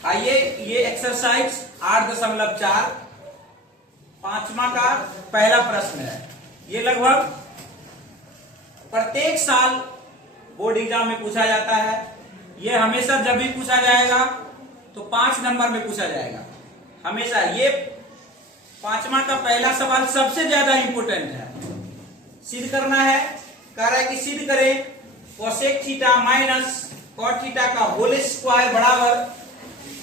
आइए ये एक्सरसाइज 8.4 पांचवा का पहला प्रश्न है। ये लगभग प्रत्येक साल बोर्ड एग्जाम में पूछा जाता है। ये हमेशा जब भी पूछा जाएगा तो 5 नंबर में पूछा जाएगा हमेशा। ये पांचवा का पहला सवाल सबसे ज्यादा इंपोर्टेंट है। सिद्ध करना है, कह रहा है कि सिद्ध करें cosec theta minus cot theta का होल स्क्वायर बराबर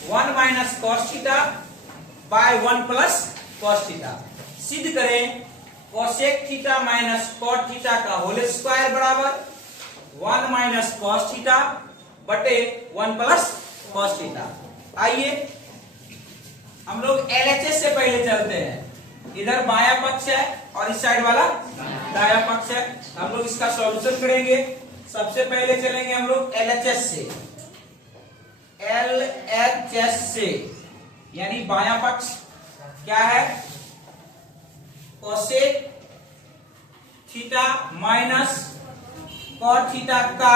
1 minus cos theta by 1 plus cos theta. सिद्ध करें cosec theta minus cot theta का होल स्क्वायर बराबर 1 माइनस कॉस थीटा बटे 1 प्लस कॉस थीटा। आइए हम लोग एलएचएस से पहले चलते हैं। इधर बाया पक्ष है और इस साइड वाला दाया पक्ष है। हम लोग इसका सॉल्यूशन करेंगे। सबसे पहले चलेंगे हम लोग एलएचएस से। एलएचएस से यानी बाया पक्ष क्या है, cosec theta minus cot theta का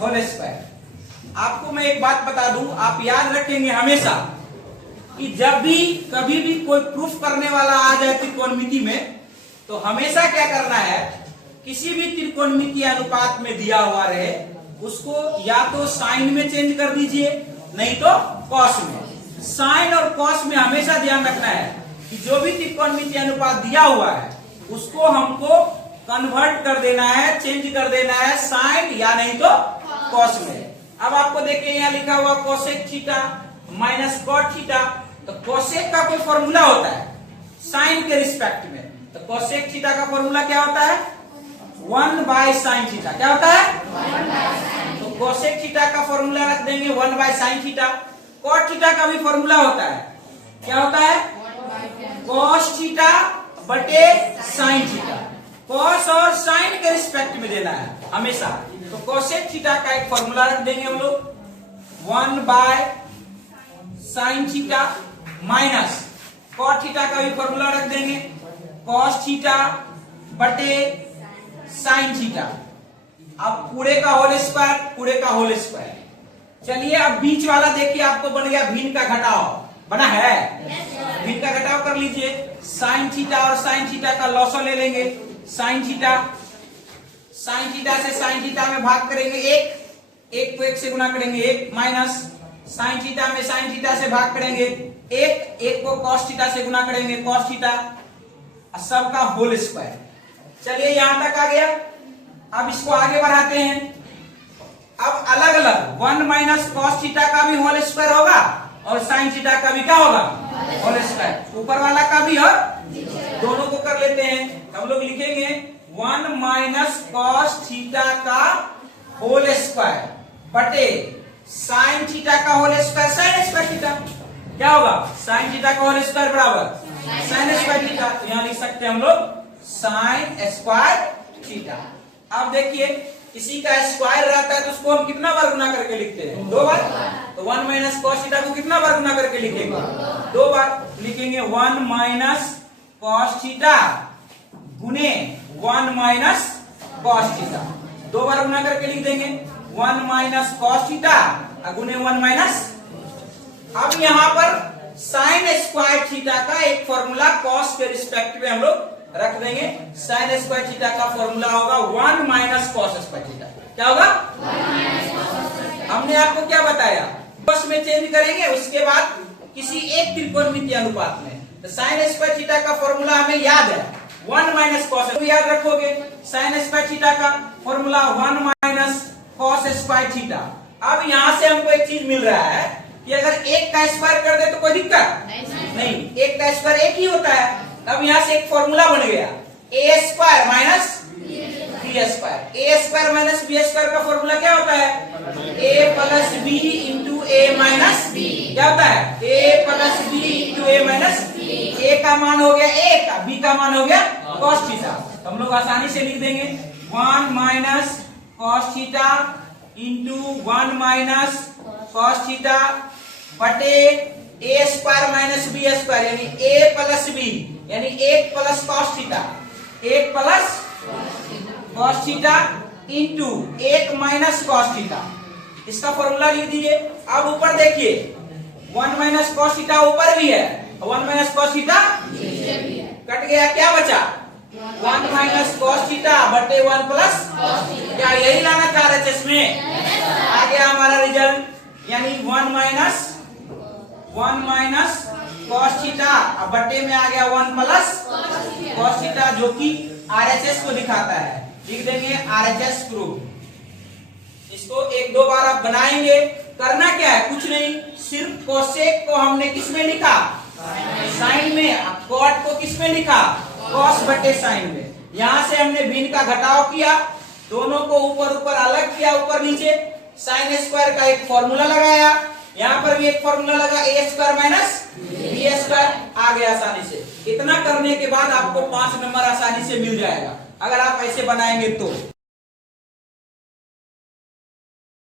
होल स्क्वायर। आपको मैं एक बात बता दूं, आप याद रखेंगे हमेशा कि जब भी कभी भी कोई प्रूफ करने वाला आ जाए त्रिकोणमिति में, तो हमेशा क्या करना है, किसी भी त्रिकोणमिति अनुपात में दिया हुआ रहे उसको या तो साइन में चेंज कर दीजिए, नहीं तो कॉस में। साइन और कॉस में हमेशा ध्यान रखना है कि जो भी त्रिकोणमिति अनुपात दिया हुआ है उसको हमको कन्वर्ट कर देना है, चेंज कर देना है साइन या नहीं तो कॉस में। अब आपको देखिए यहाँ लिखा हुआ cosec theta minus cot theta, तो कोसेक का कोई फॉर्मूला होता है साइन के रिस्पेक्ट में। तो कोसेक थीटा का फॉर्मूला क्या होता है, 1 बाय साइन थीटा। क्या होता है, तो कोसेक थीटा का फॉर्मूला रख देंगे 1 by sine theta. Cot theta का भी फॉर्मूला होता है, क्या होता है, कॉस थीटा बटे साइन थीटा। कॉस और साइन के रिस्पेक्ट में देना है हमेशा। तो कोसेक थीटा का एक फॉर्मूला रख देंगे हम लोग 1 by sine theta minus cot theta का भी फॉर्मूला रख देंगे कॉस थीटा बटे साइन थीटा। अब पूरे का होल स्क्वायर, पूरे का होल स्क्वायर। चलिए अब बीच वाला देखिए, आपको बन गया भिन्न का घटाव। बना है, भिन्न का घटाव कर लीजिए। साइन थीटा और साइन थीटा का लॉस ले लेंगे। साइन थीटा से साइन थीटा में भाग करेंगे 1 को 1 से गुना करेंगे 1 माइनस साइन थीटा में साइन थीटा से भाग करेंगे 1 को कॉस थीटा से गुना करेंगे कॉस थीटा, सबका होल स्क्वायर। चलिए यहां तक आ गया। अब इसको आगे बढ़ाते हैं। अब अलग अलग 1 माइनस कॉस थीटा का भी होल स्क्वायर होगा और साइन थीटा का भी क्या होगा, होल स्क्वायर। ऊपर वाला का भी और दोनों को कर लेते हैं। हम लोग लिखेंगे 1 माइनस कॉस थीटा का होल स्क्वायर बटे साइन थीटा का whole square sine square theta. क्या होगा, साइन थीटा का होल स्क्वायर बराबर साइन स्क्वायर थीटा। तो यहां लिख सकते हैं हम लोग साइन स्क्वायर थीटा। अब देखिए इसी का स्क्वायर रहता है तो उसको हम कितना बार गुना करके लिखते हैं, 2 बार। तो 1 माइनस कॉस थीटा को कितना बार गुना करके लिखेंगे, 2 बार। लिखेंगे 1 माइनस कॉस थीटा गुने 1 माइनस कॉस थीटा, 2 बार गुना करके लिख देंगे 1 माइनस कॉस थीटा गुने 1 माइनस। अब यहाँ पर साइन स्क्वायर थीटा का एक फॉर्मूला कॉस के रिस्पेक्ट में हम लोग रख देंगे। साइन स्क्वायर थीटा का फॉर्मूला होगा 1 माइनस कॉस स्क्वायर थीटा। क्या होगा, हमने आपको क्या बताया, कॉस में चेंज करेंगे उसके बाद किसी एक त्रिकोणमितीय अनुपात में। तो साइन स्क्वायर थीटा का फॉर्मूला हमें याद है 1 माइनस कॉस, याद रखोगे। साइन स्क्वायर थीटा का formula 1 minus cos square theta. अब यहां से हमको एक चीज मिल रहा है कि अगर 1 का स्क्वायर कर दे तो कोई दिक्कत नहीं, 1 का स्क्वायर 1 ही होता है। अब यहां से एक फॉर्मूला बन गया ए स्क्वायर माइनस बी स्क्वायर। ए स्क्वायर माइनस बी स्क्वायर का फॉर्मूला क्या होता है, ए प्लस बी इंटू ए माइनस बी। क्या होता है, ए प्लस बी इंटू ए माइनस बी। ए का मान हो गया 1, बी का मान हो गया कॉस थीटा। हम लोग आसानी से लिख देंगे 1 minus cos theta into 1 minus cos theta बटे ए स्क्वायर माइनस बी स्क्वायर यानी ए प्लस बी यानी 1 plus cos theta, 1 plus cos theta into 1 minus cos theta. इसका फॉर्मूला लिख दीजिए। अब ऊपर देखिए 1 माइनस कॉस थीटा ऊपर भी है, 1 माइनस कॉस थीटा कट गया, क्या बचा 1 माइनस कॉस थीटा बटे 1 प्लस, क्या यही लाना था RHS में? आ गया हमारा रिजल्ट, यानी 1 माइनस कॉस थीटा अब बटे में आ गया 1 प्लस कॉस थीटा, जो कि RHS को दिखाता है। लिख देंगे RHS प्रूफ। इसको एक दो बार आप बनाएंगे। करना क्या है, कुछ नहीं, सिर्फ कोसेक को हमने किसमें लिखा, साइन में। अब कॉट को किसमें लिखा, कॉस बटे साइन में। यहां से हमने भिन्न का घटाव किया, दोनों को ऊपर ऊपर अलग किया, ऊपर नीचे। साइन स्क्वायर का एक फॉर्मूला लगाया, यहाँ पर भी एक फॉर्मूला लगा, ए स्क्वायर माइनस बी स्क्वायर, आ गया आसानी से। इतना करने के बाद आपको 5 नंबर आसानी से मिल जाएगा अगर आप ऐसे बनाएंगे तो।